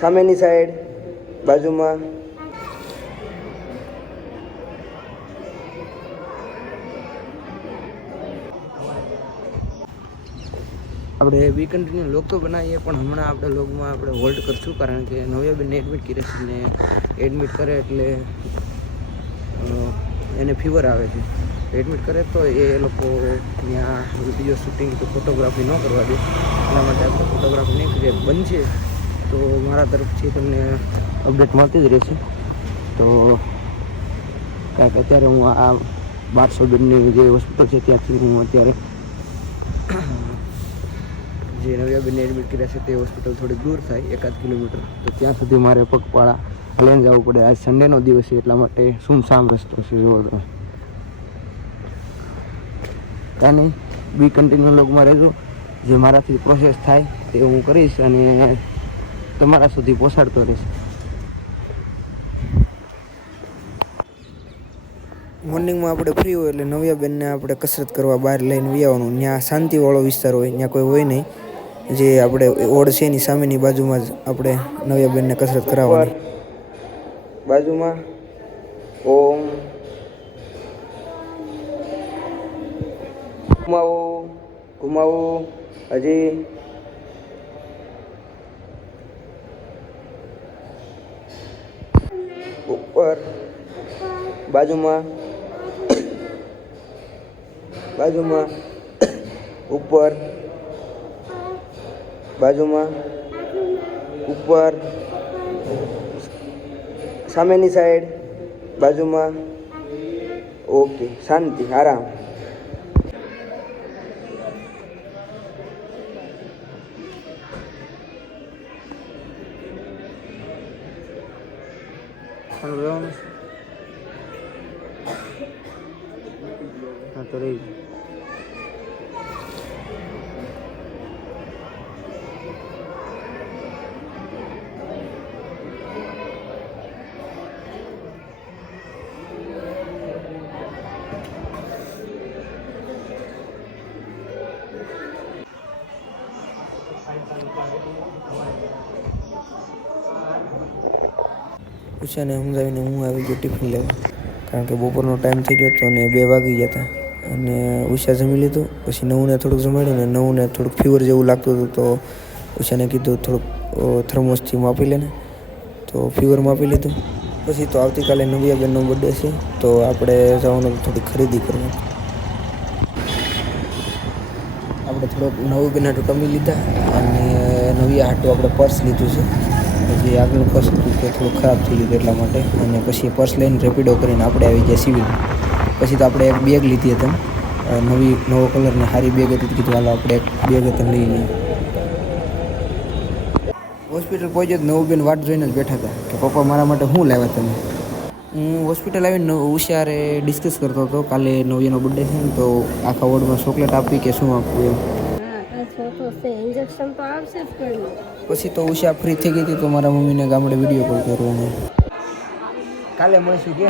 સામેની સાઈડ બાજુમાં આપણે બી કન્ટિન્યુ લોગ તો બનાવીએ પણ હમણાં આપણે લોગમાં આપણે હોલ્ડ કરશું કારણ કે નવ્યાબેનને એડમિટ કરી છે ને એડમિટ કરે એટલે એને ફીવર આવે છે. એડમિટ કરે તો એ લોકો ત્યાં વિડીયો શૂટિંગ કે ફોટોગ્રાફી ન કરવા દે એટલા માટે આપણે ફોટોગ્રાફી નહીં કરીએ. બનશે તો મારા તરફથી તમને અપડેટ મળતી જ રહેશે. તો કાંઈક અત્યારે હું આ 1200 બેડની જે હોસ્પિટલ છે ત્યાંથી હું અત્યારે જે નવ્યાબેનને એડમિટ કર્યા છે તે હોસ્પિટલ થોડી દૂર થાય 1-8 કિલોમીટર, તો ત્યાં સુધી મારે પગપાળા લઈને જવું પડે. આજ સન્ડેનો દિવસ છે એટલા માટે સુમસામ રસ્તો છે. જુઓ તમે કાંઈ નહીં, બી કન્ટિન્યુ લોગમાં રહેજો. જે મારાથી પ્રોસેસ થાય તે હું કરીશ અને તમારા સુધી પહોંચાડતો રહીશ. મોર્નિંગમાં આપણે ફ્રી હોય એટલે નવ્યાબેનને આપણે કસરત કરવા બહાર લઈને આવવાનું. ત્યાં શાંતિવાળો વિસ્તાર હોય, ત્યાં કોઈ હોય નહીં. જે આપણે ઓડ છે એની સામેની બાજુમાં જ આપણે નવ્યાબેનને કસરત કરાવવાની. બાજુમાં ઓમ ઘુમાવો ઘુમાવો હજી ઉપર બાજુમાં બાજુમાં ઉપર બાજુમાં ઉપર સામેની સાઈડ બાજુમાં. ઓકે, શાંતિ, આરામ. હા તો રહી ઉષાને સમજાવીને હું આવી ગયો ટિફિન લેવા, કારણ કે બપોરનો ટાઈમ થઈ ગયો હતો અને 2 વાગી ગયા હતા. અને ઉષા જમી લીધું, પછી નવુંને થોડુંક જમાડ્યું ને નવુંને થોડુંક ફીવર જેવું લાગતું હતું તો ઉષાને કીધું થોડુંક થર્મોસથી માપી લેને, તો ફીવર માપી લીધું. પછી તો આવતીકાલે નવ્યાબેનનો બર્થડે છે તો આપણે જવાનું થોડી ખરીદી કરવા. આપણે થોડોક નવ્યાબેન હાટું ટમી લીધા અને નવ્યા હાટું આપણે પર્સ લીધું છે. જે આગળનું પર્સ હતું તે થોડું ખરાબ થઈ ગયું એટલા માટે, અને પછી પર્સ લઈને રેપિડો કરીને આપણે આવી ગયા સિવિલ. પછી તો આપણે એક બેગ લીધી હતી, નવો કલરની સારી બેગ હતી. કીધું હાલો આપણે એક બેગ હતી લઈ લઈએ. હોસ્પિટલ પહોંચ્યો તો નવુબેન વાટ જોઈને જ બેઠા હતા કે પપ્પા મારા માટે શું લાવ્યા તમે. હું હોસ્પિટલ આવીને ઉષારે ડિસ્કસ કરતો હતો કાલે નવ્યાનો બર્થડે છે ને, તો આખા વોર્ડમાં ચોકલેટ આપવી કે શું આપવું એમ. પછી તો ઉષા ફ્રી થઈ ગઈ હતી તો મારા મમ્મીને ગામડે વિડીયો કોલ કરવાનો. કાલે મળીશું કે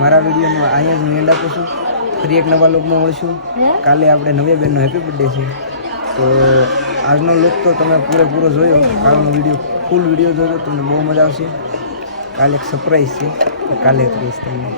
મારા વિડીયોમાં અહીંયા જ હું એન્ડ આપું છું. ફરી એક નવા લોકમાં મળીશું. કાલે આપણે નવ્યાબેનનો હેપી બર્થડે છે તો આજનો લોક તો તમે પૂરેપૂરો જોયો. કાલનો વિડીયો ફૂલ વિડીયો જોયો તમને બહુ મજા આવશે. કાલે એક સરપ્રાઈઝ છે, કાલે કહીશ તમને.